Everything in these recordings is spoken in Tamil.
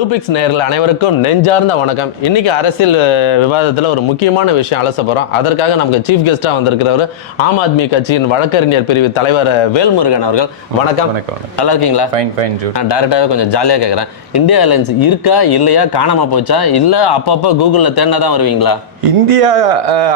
ப்ளூபிக்ஸ் நேயர்கள் அனைவருக்கும் நெஞ்சார்ந்த வணக்கம். இன்னைக்கு அரசியல் விவாதத்துல ஒரு முக்கியமான விஷயம் அலச அதற்காக நமக்கு சீஃப் கெஸ்டா வந்திருக்கிறவர் ஆம் ஆத்மி கட்சியின் வழக்கறிஞர் பிரிவு தலைவர் வேல்முருகன் அவர்கள். வணக்கம். வணக்கம். நல்லா இருக்கீங்களா? ஃபைன் ஃபைன் நான் டேரெக்டாகவே கொஞ்சம் ஜாலியாக கேட்குறேன் இந்தியா அலையன்ஸ் இருக்கா இல்லையா காணாம போச்சா இல்லை அப்பப்போ கூகுளில் தேடினா தான் வருவீங்களா? இந்தியா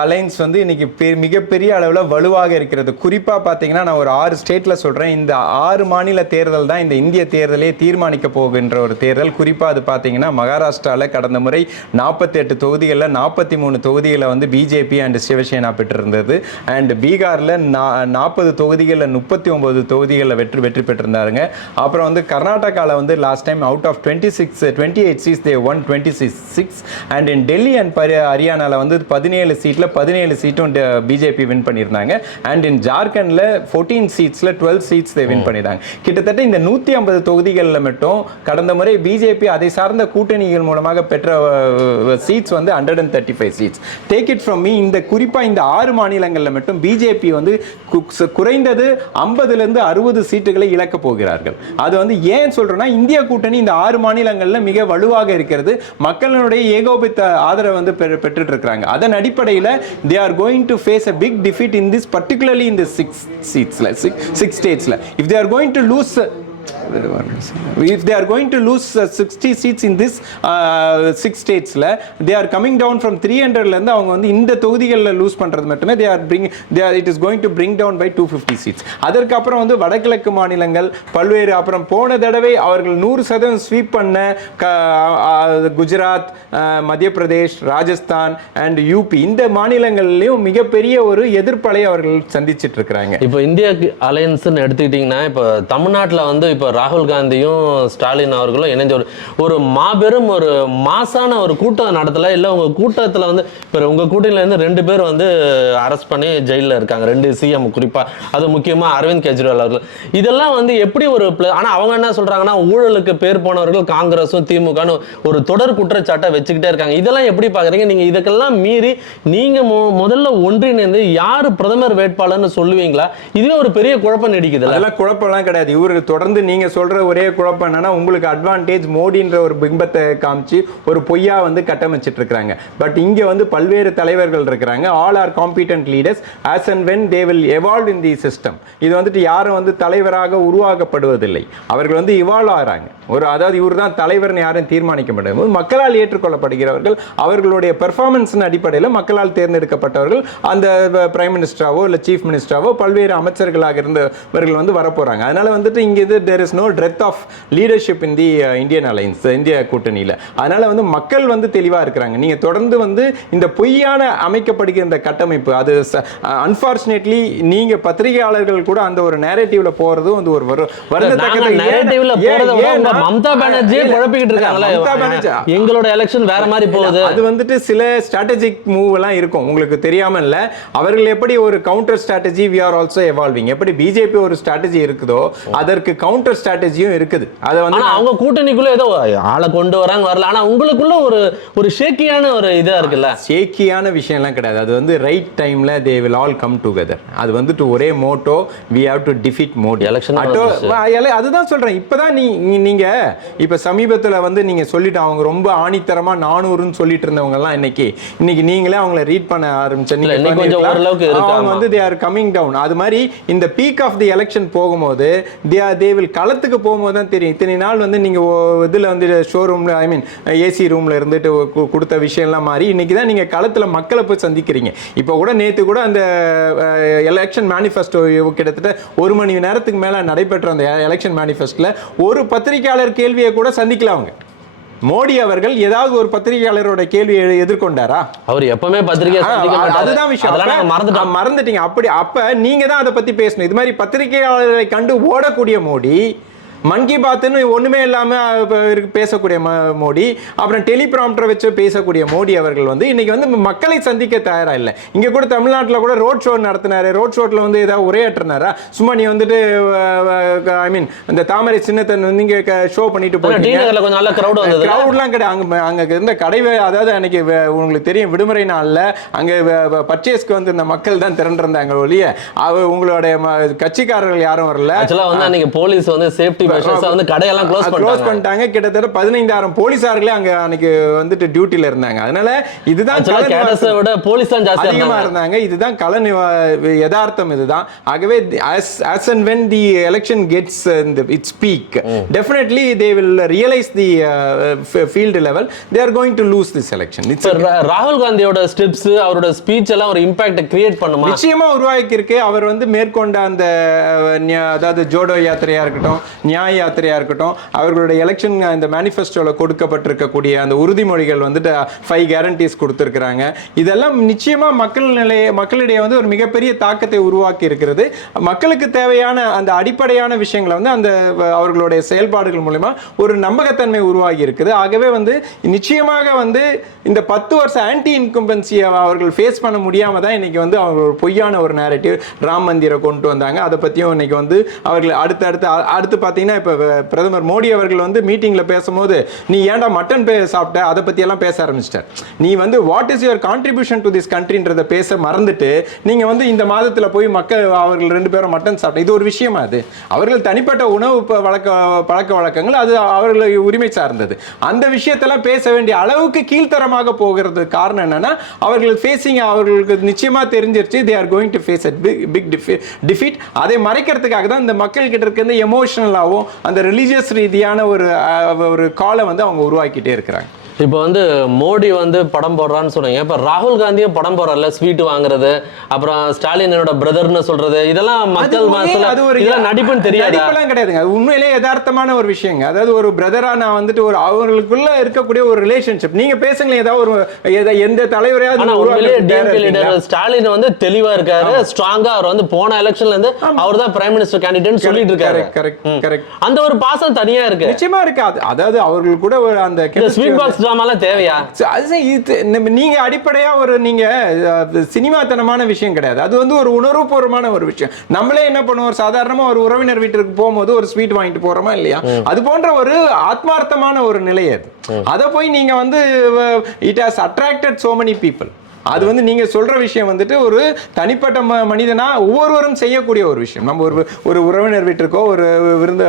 அலைன்ஸ் வந்து இன்றைக்கி பெ- மிகப்பெரிய அளவில் வலுவாக இருக்கிறது. குறிப்பாக பார்த்தீங்கன்னா நான் ஒரு ஆறு ஸ்டேட்டில் சொல்கிறேன் இந்த ஆறு மாநில தேர்தல் தான் இந்த இந்திய தேர்தலே தீர்மானிக்க போகின்ற ஒரு தேர்தல். குறிப்பாக அது பார்த்தீங்கன்னா மகாராஷ்டிராவில் கடந்த முறை நாற்பத்தி எட்டு தொகுதிகளில் நாற்பத்தி மூணு தொகுதிகளை வந்து பிஜேபி அண்ட் சிவசேனா பெற்றிருந்தது. அண்ட் பீகாரில் நா நாற்பது தொகுதிகளில் முப்பத்தி ஒம்பது தொகுதிகளில் வெற்றி வெற்றி பெற்றிருந்தாருங்க. அப்புறம் வந்து கர்நாடகாவில் வந்து last time out of twenty six twenty eight seats they won twenty six six and in Delhi and பரி ஹரியானாவில் வந்து பதினேழு சீட்டில் பதினேழு சீட்டும் பிஜேபி வின் பண்ணியிருந்தாங்க அண்ட் இன் ஜார்க்கண்டில் ஃபோர்டீன் சீட்ஸில் டுவெல் சீட்ஸ் தே வின் பண்ணியிருந்தாங்க கிட்டத்தட்ட இந்த நூற்றி ஐம்பது தொகுதிகளில் மட்டும் கடந்த முறை பிஜேபி அதை சார்ந்த கூட்டணிகள் மூலமாக பெற்ற சீட்ஸ் வந்து hundred and thirty five seats take it from me இந்த குறிப்பாக இந்த ஆறு மாநிலங்களில் மட்டும் பிஜேபி வந்து குறைந்தது ஐம்பதுலேருந்து அறுபது சீட்டுகளை இழக்கப் போகிறார்கள். அது வந்து ஏன் சொல்றேன்னா இந்திய கூட்டணி இந்த ஆறு மாநிலங்களில் மிக வலுவாக இருக்கிறது. மக்களுடைய ஏகோபித்த ஆதரவை வந்து பெற்று பெற்றுட்டு இருக்கிறாங்க அதன் அடிப்படையில் they are going to face a big defeat in this particularly இந்த சிக்ஸ் சீட்ஸில் six ஸ்டேட்ஸில் if they are going to lose if they are going to lose sixty seats in this six ஸ்டேட்ஸில் they are coming down from three ஹண்ட்ரட்லேருந்து அவங்க வந்து இந்த தொகுதிகளில் லூஸ் பண்ணுறது மட்டுமே they are bring they are it is going to bring down by two fifty seats அதற்கப்புறம் வந்து வடகிழக்கு மாநிலங்கள் பல்வேறு அப்புறம் போன தடவை அவர்கள் நூறு சதவீதம் ஸ்வீப் பண்ண க- குஜராத் மத்திய பிரதேஷ் ராஜஸ்தான் அண்ட் யூபி இந்த மாநிலங்கள்லையும் மிகப்பெரிய ஒரு எதிர்ப்பலை அவர்கள் சந்திச்சிட்டு இருக்கிறாங்க. இப்போ இந்தியா அலையன்ஸ்ன்னு எடுத்துக்கிட்டிங்கன்னா இப்போ தமிழ்நாட்டில் வந்து இப்போ ராகுல் காந்தியும் ஸ்டாலின் அவர்களும் இணைஞ்ச ஒரு ஒரு மாபெரும் ஒரு மாசான ஒரு கூட்டம் நடத்தல. இல்லை உங்கள் கூட்டத்தில் வந்து இப்போ உங்கள் கூட்டணியிலேருந்து ரெண்டு பேர் வந்து அரெஸ்ட் பண்ணி ஜெயிலில் இருக்காங்க. ரெண்டு சிஎம் குறிப்பாக அது முக்கியமாக அரவிந்த் கெஜ்ரிவால் அவர்கள். இதெல்லாம் வந்து எப்படி ஒரு ஆனால் அவங்க என்ன சொல்கிறாங்கன்னா ஊழலுக்கு பேர் போனவர்கள் காங்கிரஸும் திமுகன்னு ஒரு தொடர் குற்றச்சாட்டை வச்சுக்கிட்டே இருக்காங்க. இதெல்லாம் எப்படி பார்க்குறீங்க நீங்கள் இதுக்கெல்லாம் மீறி நீங்கள் மு முதல்ல ஒன்றிணைந்து யார் பிரதமர் வேட்பாளர்னு சொல்லுவீங்களா? இதுவே ஒரு பெரிய குழப்பம் நடிக்குது அதெல்லாம் குழப்பம்லாம் கிடையாது. இவர்கள் தொடர்ந்து நீங்கள் சொல்ற ஒரே குழப்பம் என்னன்னா உங்களுக்கு அட்வான்டேஜ் மோடின்ற ஒரு பிம்பத்தை காமிச்சு ஒரு பொய்யா வந்து கட்டமைச்சிட்டு இருக்காங்க பட் இங்க வந்து பல்வேறு தலைவர்கள் இருக்கிறாங்க. All are competent leaders as and when they will evolve in the system இது வந்துட்டு யாரும் வந்து தலைவராக உருவாக்கப்படுவதில்லை. அவர்கள் வந்து இவால்வ் ஆகிறாங்க. ஒரு அதாவது இவர் தான் தலைவர்னு யாரும் தீர்மானிக்க முடியாது. மக்களால் ஏற்றுக்கொள்ளப்படுகிறவர்கள் அவர்களுடைய பெர்ஃபார்மன்ஸின் அடிப்படையில் மக்களால் தேர்ந்தெடுக்கப்பட்டவர்கள் அந்த பிரைம் மினிஸ்டராவோ இல்லை சீஃப் மினிஸ்டராவோ பல்வேறு அமைச்சர்களாக இருந்தவர்கள் வந்து வரப்போறாங்க. அதனால வந்துட்டு இங்க இது there is no dearth of leadership in the Indian alliance இந்திய கூட்டணியில். அதனால வந்து மக்கள் வந்து தெளிவா இருக்கிறாங்க. நீங்க தொடர்ந்து வந்து இந்த பொய்யான அமைக்கப்படுகிற இந்த கட்டமைப்பு அது அன்பார்ச்சுனேட்லி நீங்க பத்திரிகையாளர்கள் கூட அந்த ஒரு நேரேட்டிவ்ல போறது வந்து ஒரு வரு- வருந்தத்தக்கது. நாங்க narrativeல ஏன்- போறதை விட உங்க ஏன்னா- மம்தா பானர்ஜியே இல்ல, குழப்பிக்கிட்டு இருக்காங்களே. பானர்ஜி எங்களோட எலெக்ஷன் வேற மாதிரி போகுது. அது வந்துட்டு சில ஸ்ட்ராட்டஜிக் மூவ் எல்லாம் இருக்கும். உங்களுக்கு தெரியாம இல்ல அவர்கள் எப்படி ஒரு counter strategy we are also evolving எப்படி பிஜேபி ஒரு ஸ்ட்ராட்டஜி இருக்குதோ அதற்கு கவுண்டர் ஸ்ட்ராட்டஜியும் இருக்குது. அதை வந்து அவங்க கூட்டணிக்குள்ள ஏதோ ஆளை கொண்டு வராங்க வரல. ஆனா உங்களுக்குள்ள ஒரு ஒரு ஷேக்கியான ஒரு இதா இருக்குல்ல? ஷேக்கியான விஷயம்லாம் கிடையாது. அது வந்து ரைட் டைம்ல they will all come together அது வந்துட்டு ஒரே motto we have to defeat Modi Election அட்டோ அதுதான் சொல்றேன். இப்பதான் நீ நீ- நீங்க இப்ப சமீபத்துல வந்து நீங்க சொல்லிட்டு அவங்க ரொம்ப ஆணித்தரமா நானூறுன்னு சொல்லிட்டு இருந்தவங்க எல்லாம் இன்னைக்கு இன்னைக்கு நீங்களே அவங்கள ரீட் பண்ண ஆரம்பிச்ச இல்ல, இன்னைக்கு கொஞ்சம் பண்ணிருக்கலாம். ஓரளவுக்கு இருக்கு, அவங்க. வந்து தே ஆர் கமிங் டவுன் அது மாதிரி இந்த பீக் ஆஃப் தி எலெக்ஷன் போகும்போது தே தே வில் களத்துக்கு போகும்போது தான் தெரியும். இத்தனை நாள் வந்து நீங்கள் ஓ- வந்து ஷோரூமில் ஐ மீன் ஏசி ரூமில் இருந்துட்டு கொடுத்த விஷயம்லாம் மாறி இன்றைக்கி தான் நீங்கள் களத்தில் மக்களை போய் சந்திக்கிறீங்க. இப்போ கூட நேற்று கூட அந்த எலெக்ஷன் மேனிஃபெஸ்டோ கிட்டத்தட்ட ஒரு மணி நேரத்துக்கு மேலே நடைபெற்ற அந்த எலெக்ஷன் மேனிஃபெஸ்டோல ஒரு பத்திரிகையாளர் கேள்வியை கூட சந்திக்கல அவங்க. மோடி அவர்கள் ஏதாவது ஒரு பத்திரிகையாளரோட கேள்வியை எ- எதிர்கொண்டாரா? அவர் எப்பவுமே பத்திரிகை. அதுதான் விஷயம். மறந்துட்டோம். மறந்துட்டீங்க. அப்படி அப்ப நீங்க தான் அதை பத்தி பேசணும். இது மாதிரி பத்திரிகையாளர்களை கண்டு ஓடக்கூடிய மோடி மன் கி பாத்னு ஒண்ணுமே இல்லாம இப்ப இருக்கு பேசக்கூடிய மோடி அப்புறம் டெலிபிராம்டர் வச்சு பேசக்கூடிய மோடி அவர்கள் வந்து இன்னைக்கு வந்து மக்களை சந்திக்க தயாரா இல்லை. இங்க கூட தமிழ்நாட்டுல கூட ரோட் ஷோ நடத்தினாரு. ரோட் ஷோட்ல வந்து ஏதாவது உரையாற்றினாரா? சும்மா நீ வந்துட்டு ஐ மீன் இந்த தாமரை சின்னத்தை வந்து இங்க ஷோ பண்ணிட்டு டி போயிட்டீங்க. நகர்ல கொஞ்சம் நல்ல கிரௌட் வந்தது. கிரவுட்லாம் கிடையாது. அங்க அங்க இருந்த கடை அதாவது அன்னைக்கு உங்களுக்கு தெரியும் விடுமுறை நாள்ல அங்க பர்ச்சேஸ்க்கு வந்து இந்த மக்கள் தான் திரண்டிருந்தாங்க ஒழிய அவ உங்களுடைய கட்சிக்காரர்கள் யாரும் வரல. வந்து அன்னைக்கு போலீஸ் வந்து சேஃப்டி வந்து கடையெல்லாம் க்ளோஸ் க்ளோஸ் பண்ணிட்டாங்க. கிட்டத்தட்ட பதினைந்தாயிரம் போலீசார்களே அங்க அன்னைக்கு வந்துட்டு டியூட்டில இருந்தாங்க. அதனால இதுதான் விட போலீஸ் தான் அதிகமா இருந்தாங்க. இதுதான் நிவா- யதார்த்தம் இதுதான். ஆகவே as and when the election gets in the, its peak definitely they will realize the uh, field level. They are going to lose this election. It's ராகுல் காந்தியோட ஸ்டெப்ஸ் அவரோட ஸ்பீச் எல்லாம் ஒரு இம்பாக்ட் கிரியேட் பண்ணுமா? நிச்சயமா உருவாக்கி இருக்கு அவர் வந்து மேற்கொண்ட அந்த அதாவது ஜோடோ யாத்திரையா இருக்கட்டும் நியாய யாத்திரையாக இருக்கட்டும் அவர்களுடைய எலெக்ஷன் இந்த மேனிஃபெஸ்டோவில் கொடுக்கப்பட்டிருக்கக்கூடிய அந்த உறுதிமொழிகள் வந்துட்டு ஃபைவ் கேரண்டிஸ் கொடுத்துருக்குறாங்க. இதெல்லாம் நிச்சயமாக மக்கள் நிலைய மக்களிடையே வந்து ஒரு மிகப்பெரிய தாக்கத்தை உருவாக்கி இருக்கிறது. மக்களுக்கு தேவையான அந்த அடிப்படையான விஷயங்களை வந்து அந்த அவர்களுடைய செயல்பாடுகள் மூலயமா ஒரு நம்பகத்தன்மை உருவாகி இருக்குது. ஆகவே வந்து நிச்சயமாக வந்து இந்த பத்து வருஷம் ஆன்டி இன்கம்பன்சியை அவர்கள் ஃபேஸ் பண்ண முடியாமல் தான் இன்னைக்கு வந்து அவங்க ஒரு பொய்யான ஒரு நேரட்டிவ் ராம் மந்திரை கொண்டு வந்தாங்க. அதை பற்றியும் இன்னைக்கு வந்து அவர்கள் அடுத்தடுத்து அடுத்து பார்த்தீங்கன்னா பார்த்தீங்கன்னா இப்போ பிரதமர் மோடி அவர்கள் வந்து மீட்டிங்கில் பேசும்போது நீ ஏன்டா மட்டன் பே சாப்பிட்ட? அதை பற்றியெல்லாம் பேச ஆரம்பிச்சிட்டார். நீ வந்து what is your contribution to this கண்ட்ரின்றதை பேச மறந்துட்டு நீங்கள் வந்து இந்த மாதத்தில் போய் மக்கள் அவர்கள் ரெண்டு பேரும் மட்டன் சாப்பிட்ட இது ஒரு விஷயமா அது? அவர்கள் தனிப்பட்ட உணவு வழக்க பழக்க வழக்கங்கள் அது அவர்களை உரிமை சார்ந்தது. அந்த விஷயத்தெல்லாம் பேச வேண்டிய அளவுக்கு கீழ்த்தரமாக போகிறது காரணம் என்னன்னா அவர்கள் ஃபேஸிங் அவர்களுக்கு நிச்சயமாக தெரிஞ்சிருச்சு they are going to face at big big defeat அதை மறைக்கிறதுக்காக தான் இந்த மக்கள் கிட்ட இருக்க இந்த ரீதியாகவும் அந்த ரிலீஜியஸ் ரீதியான ஒரு ஒரு காலை வந்து அவங்க உருவாக்கிட்டே இருக்கிறாங்க. இப்போ வந்து மோடி வந்து படம் போடுறான்னு சொன்னீங்க. இப்போ ராகுல் காந்தியும் படம் போடுறல ஸ்வீட் வாங்குறது அப்புறம் ஸ்டாலின் என்னோட பிரதர்னு சொல்றது இதெல்லாம் மக்கள் மனசுல ஒரு இதெல்லாம் நடிப்புன்னு தெரியாதா? கிடையாதுங்க. அது உண்மையிலேயே யதார்த்தமான ஒரு விஷயங்க. அதாவது ஒரு பிரதரா நான் வந்துட்டு ஒரு அவங்களுக்குள்ள இருக்கக்கூடிய ஒரு ரிலேஷன்ஷிப் நீங்க பேசுங்களேன் ஏதாவது ஒரு எந்த தலைவரையாவது ஸ்டாலின் வந்து தெளிவா இருக்காரு ஸ்ட்ராங்கா அவர் வந்து போன எலெக்ஷன்ல இருந்து அவர் தான் பிரைம் மினிஸ்டர் கேண்டிடேட் சொல்லிட்டு இருக்காரு. correct, correct. அந்த ஒரு பாசம் தனியா இருக்கு. நிச்சயமா இருக்கு. அது- அதாவது அவர்கள் கூட ஒரு அந்த ஸ்வீட் பாக்ஸ் டிராமாலாம் தேவையா? நம்ம- நீங்க அடிப்படையா ஒரு நீங்க சினிமாத்தனமான விஷயம் கிடையாது. அது வந்து ஒரு உணர்வுபூர்வமான ஒரு விஷயம். நம்மளே என்ன பண்ணுவோம்? சாதாரணமா ஒரு உறவினர் வீட்டுக்கு போகும்போது ஒரு ஸ்வீட் வாங்கிட்டு போறோமா இல்லையா? அது போன்ற ஒரு ஆத்மார்த்தமான ஒரு நிலை அது. அதை போய் நீங்க வந்து it has attracted so many people. அது வந்து நீங்க சொல்ற விஷயம் வந்துட்டு ஒரு தனிப்பட்ட ம- மனிதனா ஒவ்வொருவரும் செய்யக்கூடிய ஒரு விஷயம். நம்ம ஒரு ஒரு உறவினர் வீட்டிற்கோ ஒரு விருந்த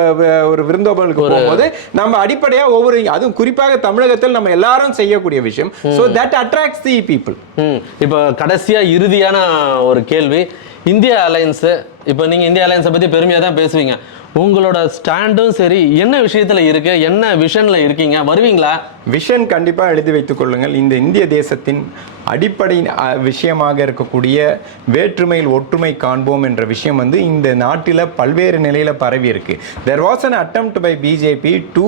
ஒரு விருந்தோம்பலுக்கு போகும்போது நம்ம அடிப்படையா ஒவ்வொரு அதுவும் குறிப்பாக தமிழகத்தில் நம்ம எல்லாரும் செய்யக்கூடிய விஷயம். So that attracts the people இப்போ கடைசியா இறுதியான ஒரு கேள்வி. இந்தியா அலையன்ஸ் இப்போ நீங்க இந்தியா அலையன்ஸை பத்தி பெருமையா தான் பேசுவீங்க. உங்களோட ஸ்டாண்டும் சரி என்ன விஷயத்துல இருக்கு என்ன விஷன்ல இருக்கீங்க? வருவீங்களா? விஷன் கண்டிப்பா எழுதி வைத்துக் கொள்ளுங்கள். இந்த இந்திய தேசத்தின் அடிப்படை விஷயமாக இருக்கக்கூடிய வேற்றுமையில் ஒற்றுமை காண்போம் என்ற விஷயம் வந்து இந்த நாட்டில் பல்வேறு நிலையில் பரவி இருக்கு. There was an attempt by BJP to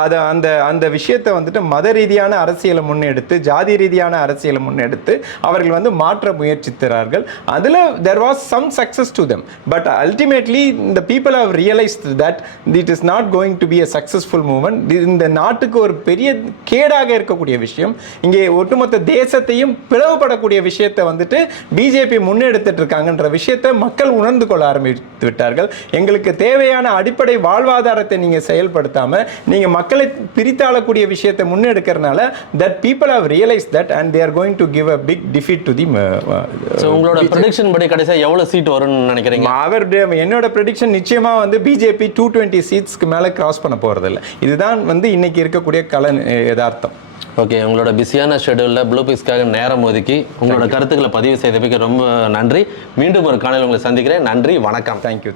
அதை அந்த அந்த விஷயத்தை வந்துட்டு மத ரீதியான அரசியலை முன்னெடுத்து ஜாதி ரீதியான அரசியலை முன்னெடுத்து அவர்கள் வந்து மாற்ற முயற்சித்தார்கள் அதில் there was some success to them but ultimately இந்த people have realise that it is not going to be a successful movement இந்த நாட்டுக்கு ஒரு பெரிய கேடாக இருக்கக்கூடிய விஷயம். இங்கே ஒட்டுமொத்த தேசத்தையும் பிளவுபடக்கூடிய விஷயத்தை வந்துட்டு பிஜேபி முன்னெடுத்துட்டு இருக்காங்கன்ற விஷயத்தை மக்கள் உணர்ந்து கொள்ள ஆரம்பித்து விட்டார்கள். எங்களுக்கு தேவையான அடிப்படை வாழ்வாதாரத்தை நீங்க செயல்படுத்தாம நீங்க மக்களை பிரித்தாளக்கூடிய விஷயத்தை முன்னெடுக்கிறதுனால that people have realise that and they are going to give a big defeat to the உங்களோட ப்ரொடிக்ஷன் படி கடைசியா எவ்வளவு சீட் வரும்னு நினைக்கிறீங்க? அவர் என்னோட ப்ரெடிக்ஷன் நிச்சயமா வந்து பிஜேபி டூ டுவெண்ட்டி சீட்ஸ்க்கு மேல கிராஸ் பண்ண போறதில்ல. இதுதான் வந்து இன்னைக்கு இருக்கக்கூடிய கல யதார்த்தம். ஓகே உங்களோட பிஸியான ஷெடியூலில் ப்ளூ பிக்ஸ்க்காக நேரம் ஒதுக்கி உங்களோட கருத்துக்களை பதிவு செய்தமைக்கு ரொம்ப நன்றி. மீண்டும் ஒரு காலையில் உங்களை சந்திக்கிறேன். நன்றி வணக்கம். தேங்க்யூ